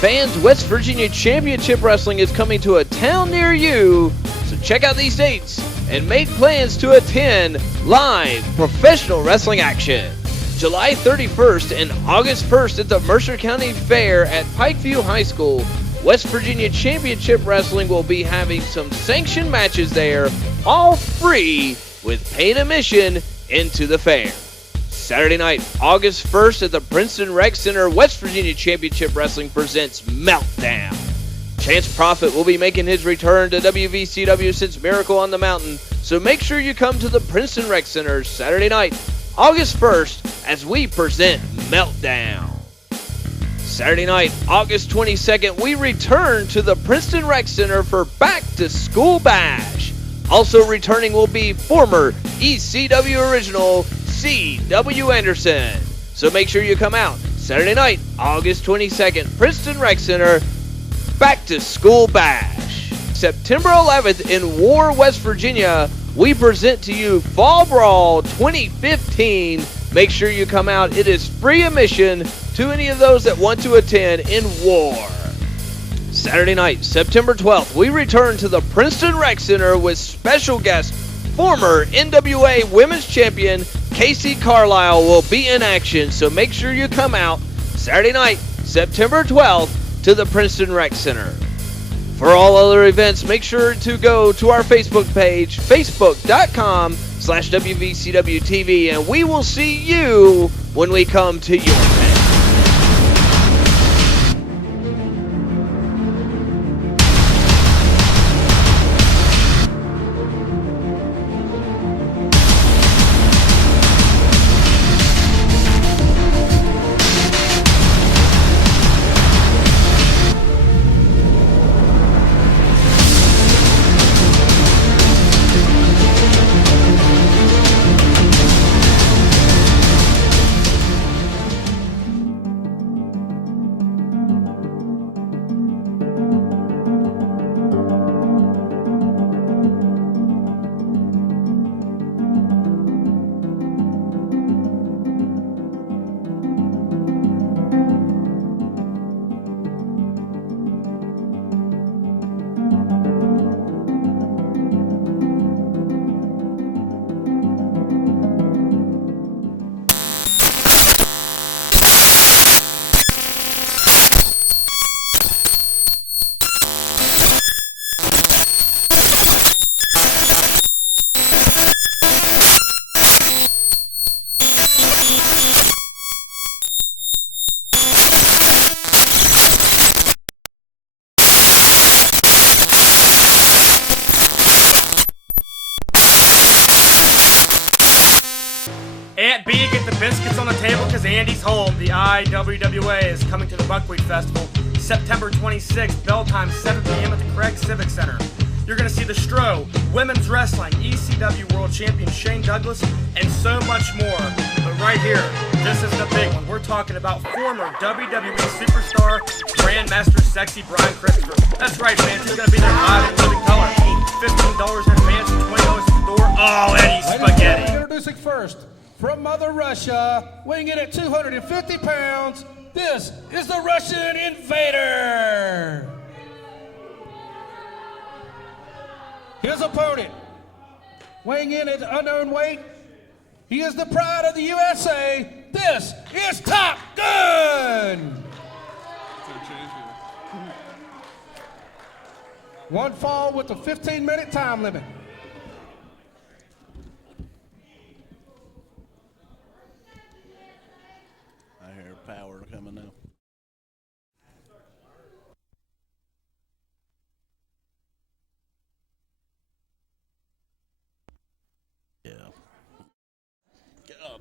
Fans, West Virginia Championship Wrestling is coming to a town near you, so check out these dates and make plans to attend live professional wrestling action. July 31st and August 1st at the Mercer County Fair at Pikeview High School, West Virginia Championship Wrestling will be having some sanctioned matches there, all free with paid admission into the fair. Saturday night, August 1st at the Princeton Rec Center, West Virginia Championship Wrestling presents Meltdown. Chance Prophet will be making his return to WVCW since Miracle on the Mountain, so make sure you come to the Princeton Rec Center Saturday night, August 1st, as we present Meltdown. Saturday night, August 22nd, we return to the Princeton Rec Center for Back to School Bash. Also returning will be former ECW original C.W. Anderson. So make sure you come out Saturday night, August 22nd, Princeton Rec Center, Back to School Bash. September 11th in War, West Virginia, we present to you Fall Brawl 2015. Make sure you come out. It is free admission to any of those that want to attend in War. Saturday night, September 12th, we return to the Princeton Rec Center with special guest, former NWA Women's Champion Casey Carlisle will be in action, so make sure you come out Saturday night, September 12th to the Princeton Rec Center. For all other events, make sure to go to our Facebook page, facebook.com/WVCWTV, and we will see you when we come to your town. Aunt B, get the biscuits on the table because Andy's home. The IWWA is coming to the Buckwheat Festival September 26th, bell time 7 p.m. at the Craig Civic Center. You're going to see the Stro, Women's Wrestling, ECW World Champion Shane Douglas, and so much more. But right here, this is the big one. We're talking about former WWE Superstar, Grandmaster Sexy Brian Christopher. That's right, fans. He's going to be there live in living color. $15 in advance and $20 at the door. Oh, Eddie Spaghetti. Introducing first, from Mother Russia, weighing in at 250 pounds, this is the Russian Invader. His opponent, weighing in at unknown weight, he is the pride of the USA. This is Top Gun. One fall with a 15-minute time limit. I hear power coming now. Yeah. Get up.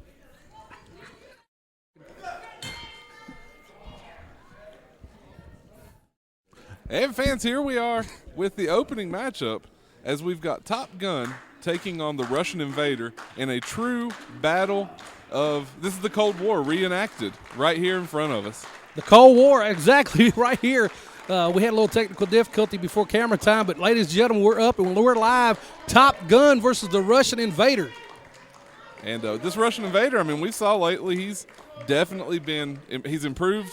And fans, here we are with the opening matchup as we've got Top Gun taking on the Russian Invader in a true battle of, this is the Cold War reenacted right here in front of us. The Cold War, exactly, right here. We had a little technical difficulty before camera time, but ladies and gentlemen, we're up and we're live. Top Gun versus the Russian Invader. And this Russian Invader, I mean, we saw lately he's definitely he's improved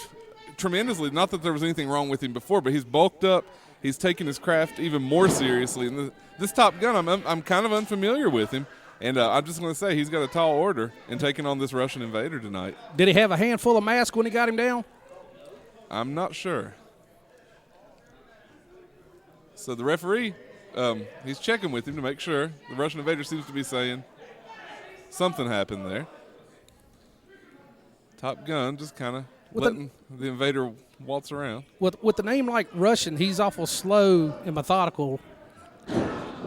tremendously. Not that there was anything wrong with him before, but he's bulked up. He's taken his craft even more seriously. And this Top Gun, I'm kind of unfamiliar with him. And I'm just going to say he's got a tall order in taking on this Russian invader tonight. Did he have a handful of masks when he got him down? I'm not sure. So the referee, he's checking with him to make sure. The Russian invader seems to be saying something happened there. Top Gun just kind of letting the invader waltz around. With the name like Russian, he's awful slow and methodical.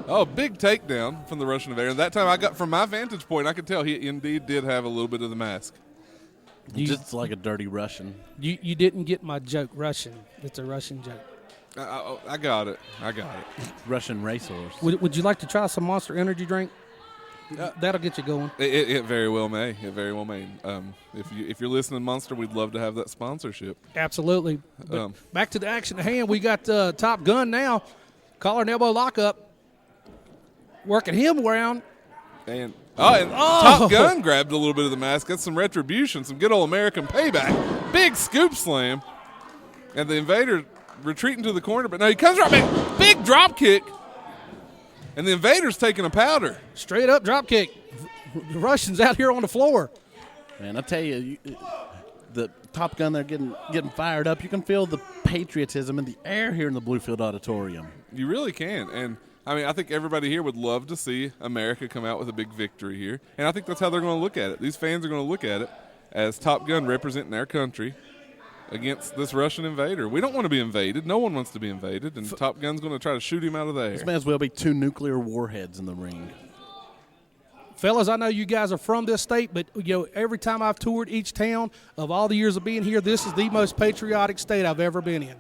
Oh, big takedown from the Russian invader. That time from my vantage point, I could tell he indeed did have a little bit of the mask. Just like a dirty Russian. You didn't get my joke, Russian. It's a Russian joke. I got it. Russian racehorse. Would you like to try some Monster Energy drink? That'll get you going. It very well may. It very well may. If you're listening, Monster, we'd love to have that sponsorship. Absolutely. Back to the action at hand. We got Top Gun now. Collar and elbow lockup. Working him around. And Top Gun grabbed a little bit of the mask. Got some retribution, some good old American payback. Big scoop slam. And the invader retreating to the corner, but no, he comes right back. Big drop kick. And the invader's taking a powder. Straight up drop kick. The Russians out here on the floor. Man, I tell you, the Top Gun, they're getting fired up. You can feel the patriotism in the air here in the Bluefield Auditorium. You really can. And I mean, I think everybody here would love to see America come out with a big victory here. And I think that's how they're going to look at it. These fans are going to look at it as Top Gun representing their country against this Russian invader. We don't want to be invaded. No one wants to be invaded. And Top Gun's going to try to shoot him out of the air. This may as well be 2 nuclear warheads in the ring. Fellas, I know you guys are from this state, but every time I've toured each town of all the years of being here, this is the most patriotic state I've ever been in.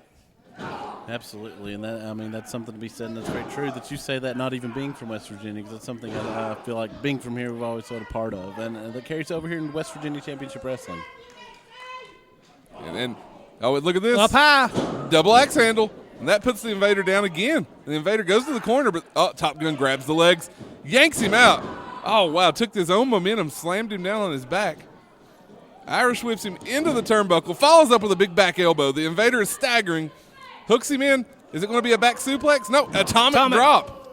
Absolutely, and that's something to be said, and that's very true that you say that, not even being from West Virginia, because that's something I feel like being from here we've always felt a part of, and that carries over here in West Virginia Championship Wrestling. And look at this. Up high. Double axe handle, and that puts the invader down again. And the invader goes to the corner, but Top Gun grabs the legs, yanks him out. Oh, wow, took his own momentum, slammed him down on his back. Irish whips him into the turnbuckle, follows up with a big back elbow. The invader is staggering. Hooks him in. Is it going to be a back suplex? No, atomic drop.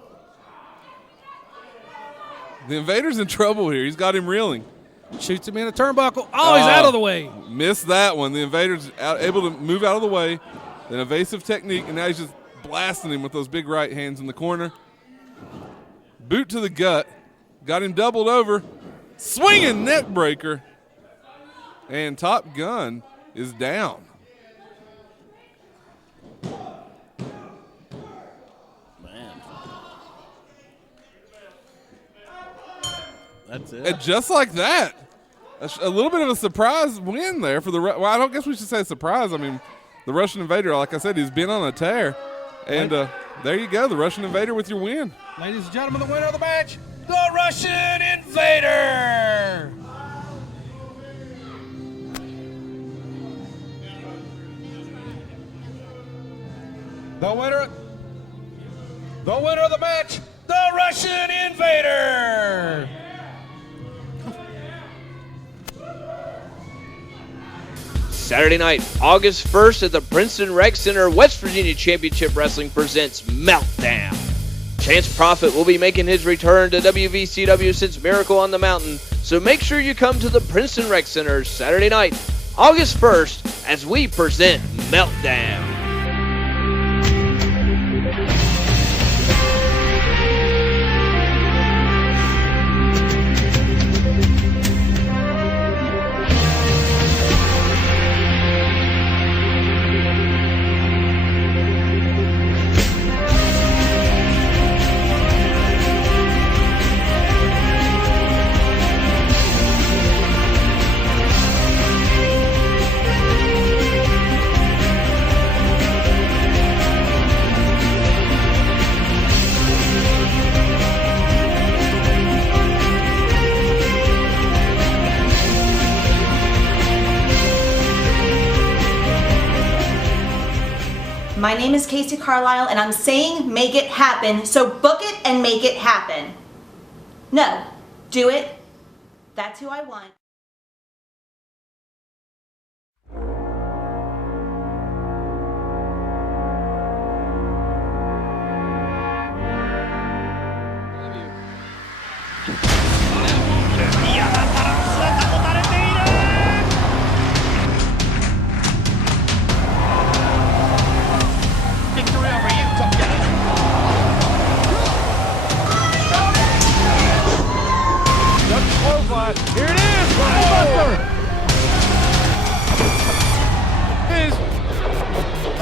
The invader's in trouble here. He's got him reeling. Shoots him in a turnbuckle. Oh, he's out of the way. Missed that one. The invader's able to move out of the way. An evasive technique, and now he's just blasting him with those big right hands in the corner. Boot to the gut. Got him doubled over. Swinging neck breaker. And Top Gun is down. That's it. And just like that, a little bit of a surprise win there for the. Well, I don't guess we should say surprise. I mean, the Russian invader, like I said, he's been on a tear, and there you go, the Russian invader with your win. Ladies and gentlemen, the winner of the match, the Russian invader. The winner of the match, the Russian invader. Saturday night, August 1st at the Princeton Rec Center, West Virginia Championship Wrestling presents Meltdown. Chance Prophet will be making his return to WVCW since Miracle on the Mountain, so make sure you come to the Princeton Rec Center Saturday night, August 1st, as we present Meltdown. My name is Casey Carlisle, and I'm saying make it happen, so book it and make it happen. No, do it. That's who I want.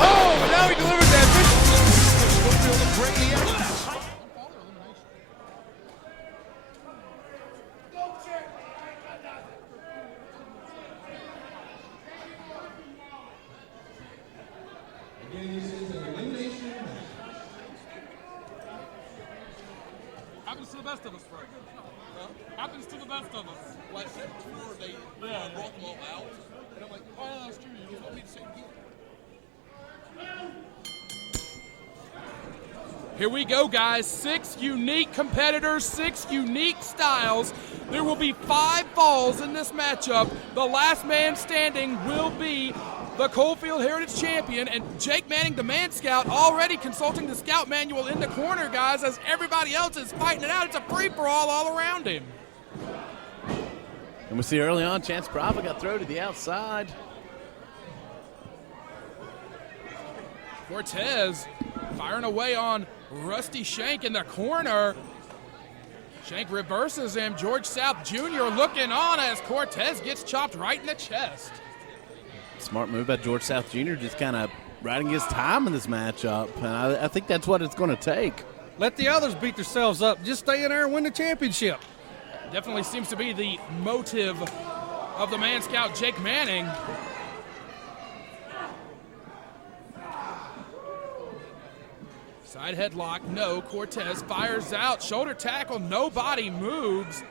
Oh, but now he delivered that Happens to the best of us, Frank. Happens to the best of us. Well, I said before they brought them all out, and I'm like, oh, that's true. You don't want me to say it again. Here we go, guys. 6 unique competitors, 6 unique styles. There will be 5 falls in this matchup. The last man standing will be the Coalfield Heritage Champion, and Jake Manning, the Man Scout, already consulting the Scout Manual in the corner, guys, as everybody else is fighting it out. It's a free-for-all all around him. And we see early on, Chance Prophet got thrown to the outside. Cortez firing away on Rusty Shank in the corner. Shank reverses him. George South Jr. looking on as Cortez gets chopped right in the chest. Smart move by George South Jr., just kind of riding his time in this matchup. And I think that's what it's going to take. Let the others beat themselves up. Just stay in there and win the championship. Definitely seems to be the motive of the Man Scout, Jake Manning. Side headlock, no. Cortez fires out. Shoulder tackle, nobody moves.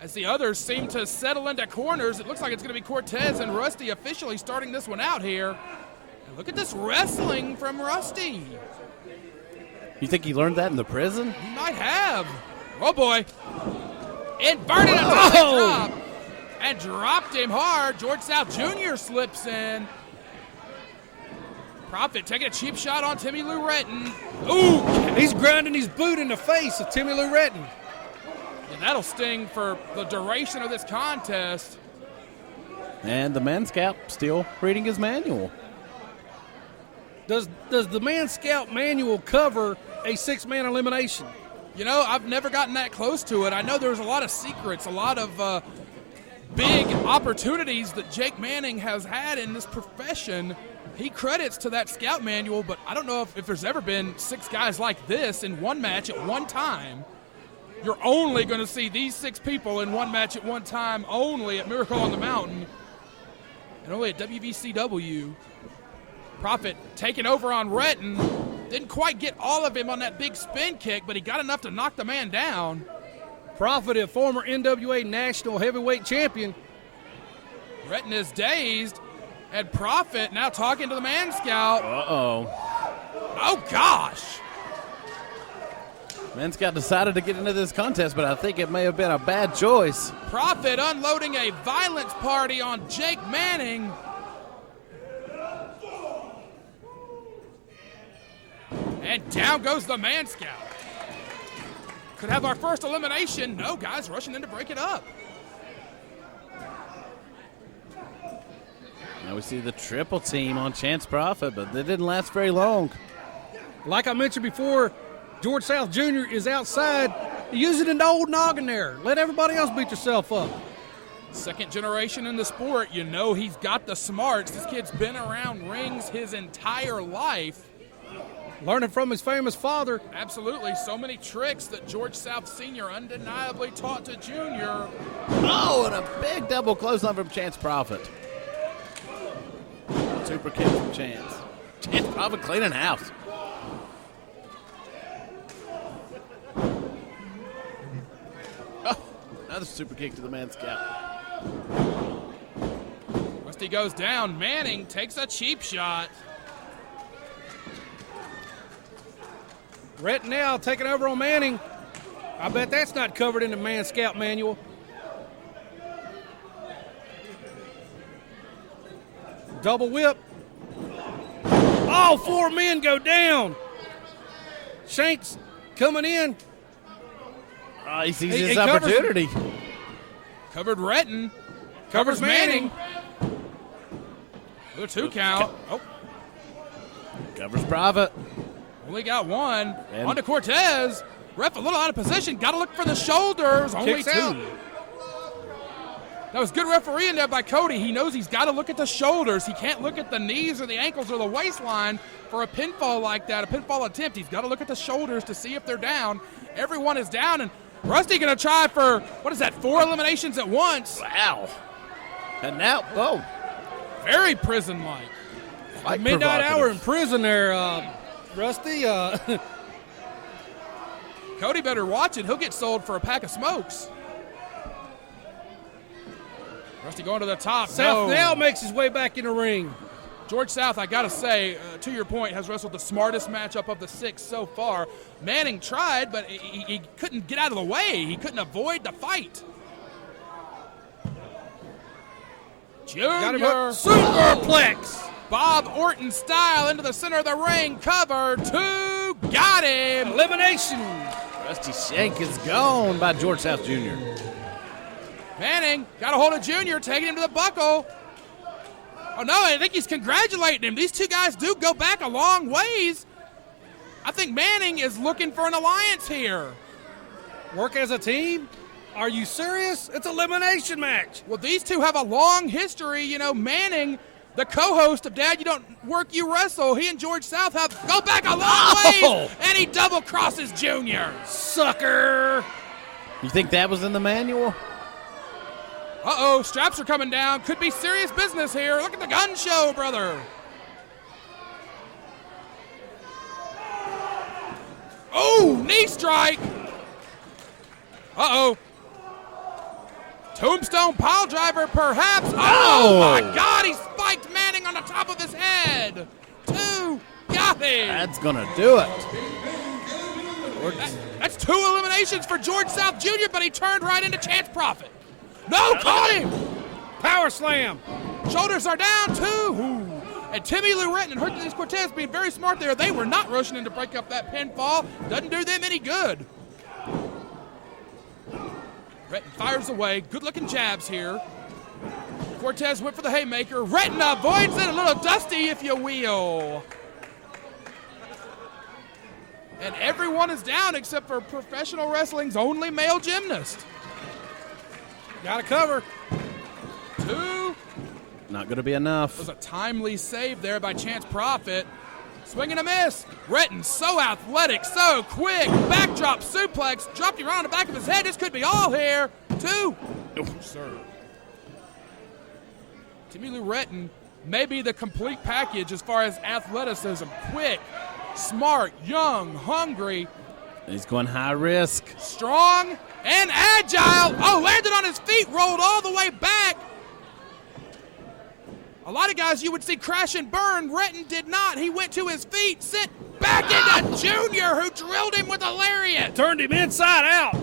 As the others seem to settle into corners, it looks like it's going to be Cortez and Rusty officially starting this one out here. And look at this wrestling from Rusty. You think he learned that in the prison? He might have. Oh, boy. Inverted drop. And dropped him hard. George South Jr. slips in. Prophet taking a cheap shot on Timmy Lou Retton. Ooh! He's grinding his boot in the face of Timmy Lou Retton. And that'll sting for the duration of this contest. And the Man Scout still reading his manual. Does the Man Scout manual cover a 6-man elimination? You know, I've never gotten that close to it. I know there's a lot of secrets, a lot of big opportunities that Jake Manning has had in this profession. He credits to that Scout manual, but I don't know if there's ever been 6 guys like this in one match at one time. You're only going to see these 6 people in one match at one time, only at Miracle on the Mountain, and only at WVCW. Prophet taking over on Retton. Didn't quite get all of him on that big spin kick, but he got enough to knock the man down. Prophet, a former NWA National Heavyweight Champion. Retton is dazed, and Prophet now talking to the Man Scout. Uh-oh. Oh, gosh. Man Scout decided to get into this contest, but I think it may have been a bad choice. Prophet unloading a violence party on Jake Manning. And down goes the Man Scout. Could have our first elimination. No, guys, rushing in to break it up. Now we see the triple team on Chance Prophet, but that didn't last very long. Like I mentioned before, George South Jr. is outside. Using an old noggin there. Let everybody else beat yourself up. Second generation in the sport, you know he's got the smarts. This kid's been around rings his entire life. Learning from his famous father. Absolutely. So many tricks that George South Sr. undeniably taught to Junior. Oh, and a big double clothesline from Chance Prophet. Super kick from Chance. Chance Prophet cleaning house. Oh, another super kick to the Man Scout. Rusty goes down. Manning takes a cheap shot. Retton now taking over on Manning. I bet that's not covered in the Man Scout manual. Double whip. All 4 men go down. Shank's coming in. He sees his opportunity. Covered Retton. Covers Manning. The 2 count. Oh. Covers Prophet. Only got 1. And on to Cortez. Ref a little out of position. Got to look for the shoulders. Only Kicks 2. out. That was good refereeing there by Cody. He knows he's got to look at the shoulders. He can't look at the knees or the ankles or the waistline for a pinfall like that, a pinfall attempt. He's got to look at the shoulders to see if they're down. Everyone is down, and Rusty going to try for, 4 eliminations at once. Wow. And now, Very prison-like. Like midnight hour in prison there, Rusty. Cody better watch it. He'll get sold for a pack of smokes. Rusty going to the top. South now makes his way back in the ring. George South, I got to say, to your point, has wrestled the smartest matchup of the 6 so far. Manning tried, but he couldn't get out of the way. He couldn't avoid the fight. Junior Superplex. Bob Orton style into the center of the ring. Cover 2. Got him. Elimination. Rusty Shank is gone by George South Jr. Manning got a hold of Junior, taking him to the buckle. Oh, no, I think he's congratulating him. These two guys do go back a long ways. I think Manning is looking for an alliance here. Work as a team? Are you serious? It's an elimination match. Well, these two have a long history. You know, Manning, the co-host of Dad, You Don't Work, You Wrestle, he and George South go back a long ways, and he double crosses Junior. Sucker. You think that was in the manual? Uh-oh, straps are coming down. Could be serious business here. Look at the gun show, brother. Oh, knee strike. Uh-oh. Tombstone pile driver, perhaps. Oh, my God, he spiked Manning on the top of his head. 2, got him. That's going to do it. That's 2 eliminations for George South Jr., but he turned right into Chance Prophet. No, caught him. Power slam. Shoulders are down, 2. And Timmy Lou Retton and Hercules Cortez being very smart there. They were not rushing in to break up that pinfall. Doesn't do them any good. Retton fires away. Good-looking jabs here. Cortez went for the haymaker. Retton avoids it. A little dusty, if you will. And everyone is down except for professional wrestling's only male gymnast. Got to cover. 2. Not going to be enough. Was a timely save there by Chance Prophet. Swing and a miss. Retton so athletic, so quick. Backdrop suplex. Dropped him right on the back of his head. This could be all here. 2. Oh, sir. Timmy Lou Retton may be the complete package as far as athleticism. Quick, smart, young, hungry. He's going high risk. Strong and agile. Oh, landed on his feet, rolled all the way back. A lot of guys you would see crash and burn. Retton did not. He went to his feet, sent back into Junior, who drilled him with a lariat. Turned him inside out.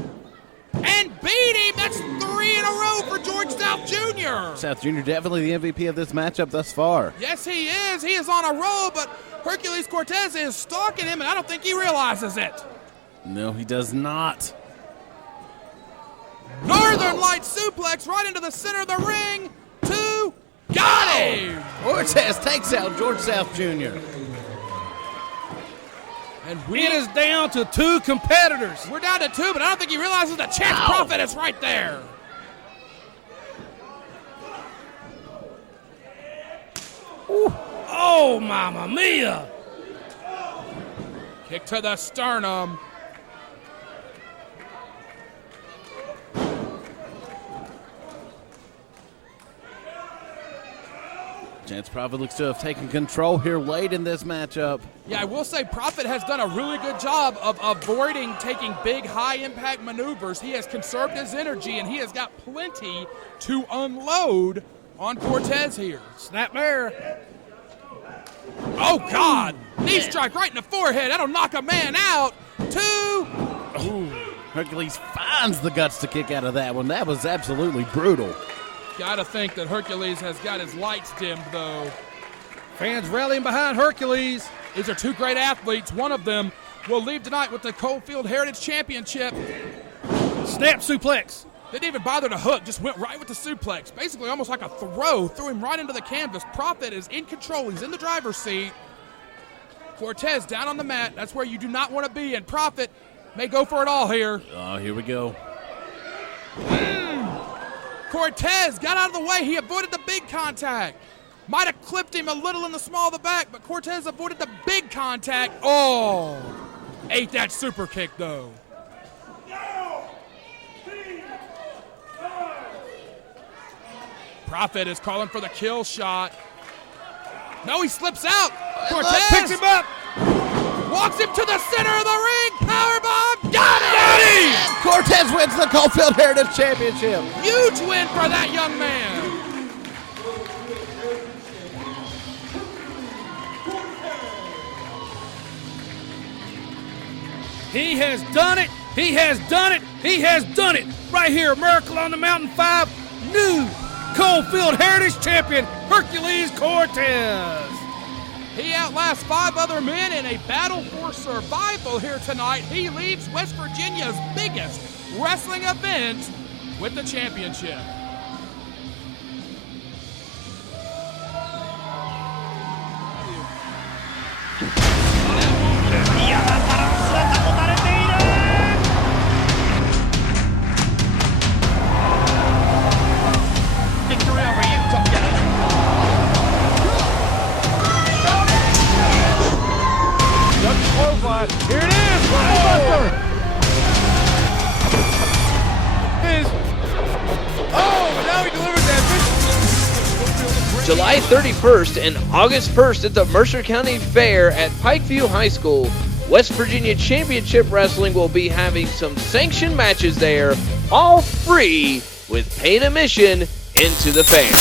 And beat him. That's 3 in a row for George South Jr. South Jr. definitely the MVP of this matchup thus far. Yes, he is. He is on a roll, but Hercules Cortez is stalking him, and I don't think he realizes it. No, he does not. Northern Light suplex right into the center of the ring. 2. Got him! Cortez takes out George South Jr. And it is down to 2 competitors. We're down to 2, but I don't think he realizes the Chance Prophet is right there. Ooh. Oh, mamma mia. Kick to the sternum. Chance Prophet looks to have taken control here late in this matchup. Yeah, I will say Prophet has done a really good job of avoiding taking big, high-impact maneuvers. He has conserved his energy, and he has got plenty to unload on Cortez here. Snapmare. Oh, God. Knee strike right in the forehead. That'll knock a man out. 2. Ooh. Hercules finds the guts to kick out of that one. That was absolutely brutal. Gotta think that Hercules has got his lights dimmed, though. Fans rallying behind Hercules. These are 2 great athletes. One of them will leave tonight with the Coalfield Heritage Championship. Snap suplex. Didn't even bother to hook, just went right with the suplex. Basically almost like a throw, threw him right into the canvas. Prophet is in control. He's in the driver's seat. Cortez down on the mat. That's where you do not want to be, and Prophet may go for it all here. Oh, here we go. Cortez got out of the way. He avoided the big contact. Might have clipped him a little in the small of the back, but Cortez avoided the big contact. Oh, ate that super kick, though. Prophet is calling for the kill shot. No, he slips out. Cortez picks him up. Walks him to the center of the ring. Powerbomb. Got it! Cortez wins the Coalfield Heritage Championship. Huge win for that young man. He has done it. He has done it. He has done it. Right here, Miracle on the Mountain 5, new Coalfield Heritage Champion, Hercules Cortez. He outlasts 5 other men in a battle for survival here tonight. He leads West Virginia's biggest wrestling event with the championship. Here it is! Now he delivered that. July 31st and August 1st at the Mercer County Fair at Pikeview High School, West Virginia Championship Wrestling will be having some sanctioned matches there, all free with paid admission into the fair.